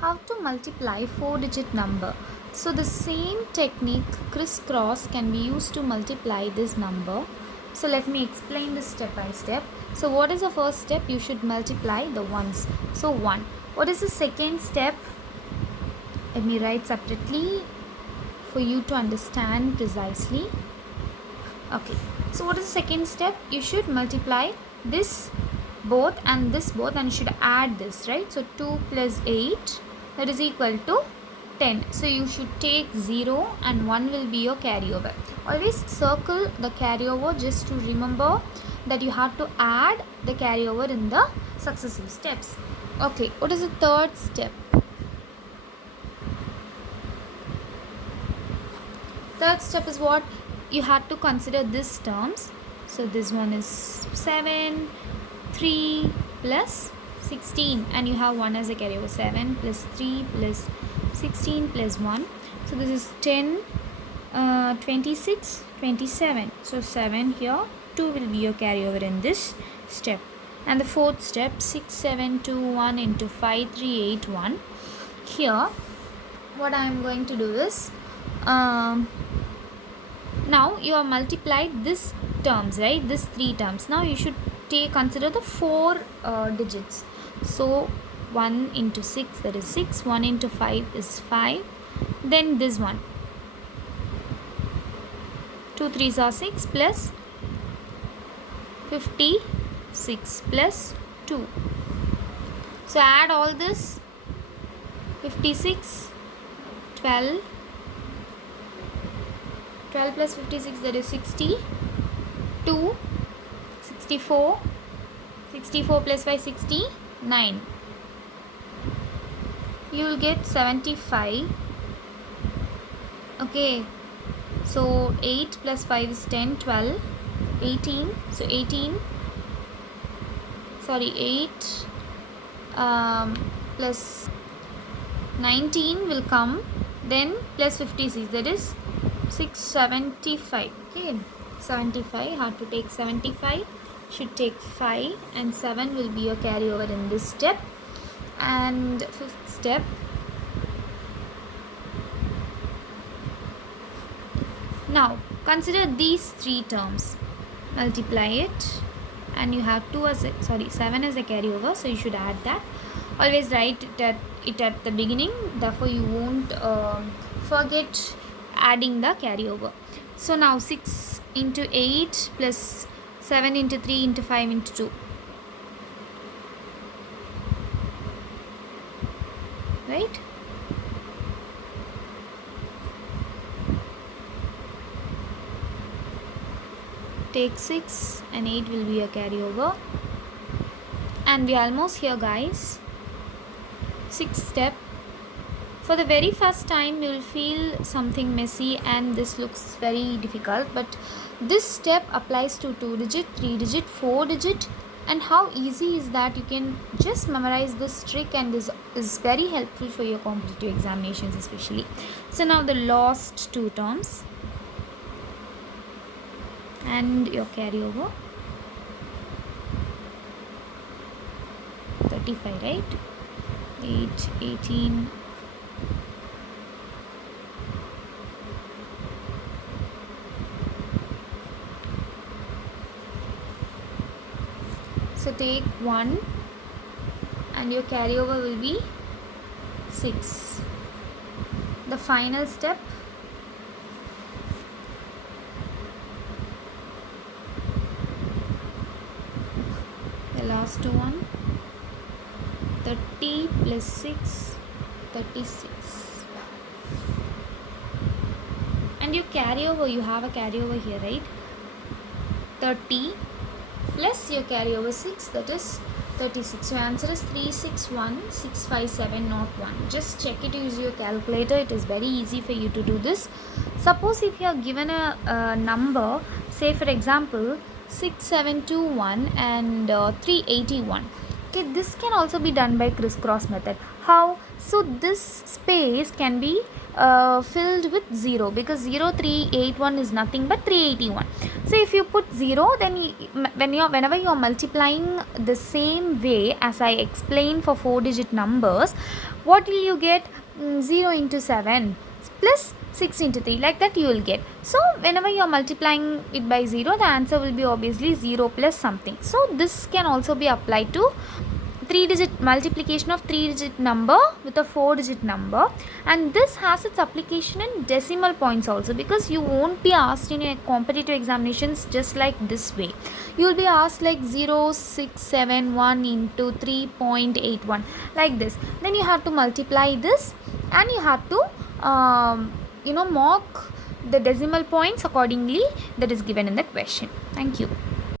How to multiply 4-digit number? So the same technique, crisscross, can be used to multiply this number. So let me explain this step by step. So what is the first step? You should multiply the ones. So 1. What is the second step? Let me write separately for you to understand precisely. Okay, so what is the second step? You should multiply this both and this both, and you should add this, right? So 2 plus 8, that is equal to 10. So you should take 0 and 1 will be your carryover. Always circle the carryover just to remember that you have to add the carryover in the successive steps. Okay, what is the third step? Third step is what? You have to consider these terms. So this one is 7, 3 plus 16, and you have 1 as a carryover. 7 plus 3 plus 16 plus 1. So this is 10, 26, 27. So 7 here, 2 will be your carryover in this step. And the fourth step, 6, 7, 2, 1 into 5, 3, 8, 1. Here, what I am going to do is, now you have multiplied this terms, right? This 3 terms. Now you should consider the 4 digits. So 1 into 6, that is 6. 1 into 5 is 5. Then this one, 2 3s are 6 plus 56 plus 2. So add all this. 56, 12 plus 56, that is 62, 64, 64 plus 5, 69. You will get 75. Okay, so 8 plus 5 is 10, 12, 18. So 18, sorry, 8 plus 19 will come, then plus 56, that is 675. Okay, 75, hard to take 75, should take 5, and 7 will be your carryover in this step. And fifth step, now consider these 3 terms, multiply it, and you have 7 as a carryover, so you should add that. Always write it at the beginning, therefore you won't forget adding the carryover. So now 6 into 8 plus 7 into 3 into 5 into 2. Right? Take 6 and 8 will be your carryover. And we are almost here, guys. Sixth step. For the very first time you will feel something messy and this looks very difficult, but this step applies to 2-digit, 3-digit, 4-digit, and how easy is that? You can just memorize this trick, and this is very helpful for your competitive examinations especially. So now the last 2 terms and your carryover, 35, right? 8, 18, so take 1 and your carryover will be 6. The final step, the last one, 30 plus 6, 36. And your carryover, you have a carryover here, right? 30 plus your carryover 6, that is 36. Your answer is 361,657, not 1. Just check it, use your calculator. It is very easy for you to do this. Suppose if you are given a number, say for example 6721 and 381. Okay, this can also be done by crisscross method. How? So this space can be filled with 0 because 0381 is nothing but 381. So if you put 0, then whenever you are multiplying the same way as I explained for 4-digit numbers, what will you get? 0 into 7 plus 6 into 3, like that you will get. So whenever you are multiplying it by 0, the answer will be obviously 0 plus something. So this can also be applied to 3-digit multiplication of 3-digit number with a 4-digit number, and this has its application in decimal points also, because you won't be asked in your competitive examinations just like this way. You will be asked like 0671 into 3.81, like this. Then you have to multiply this and you have to mark the decimal points accordingly that is given in the question. Thank you.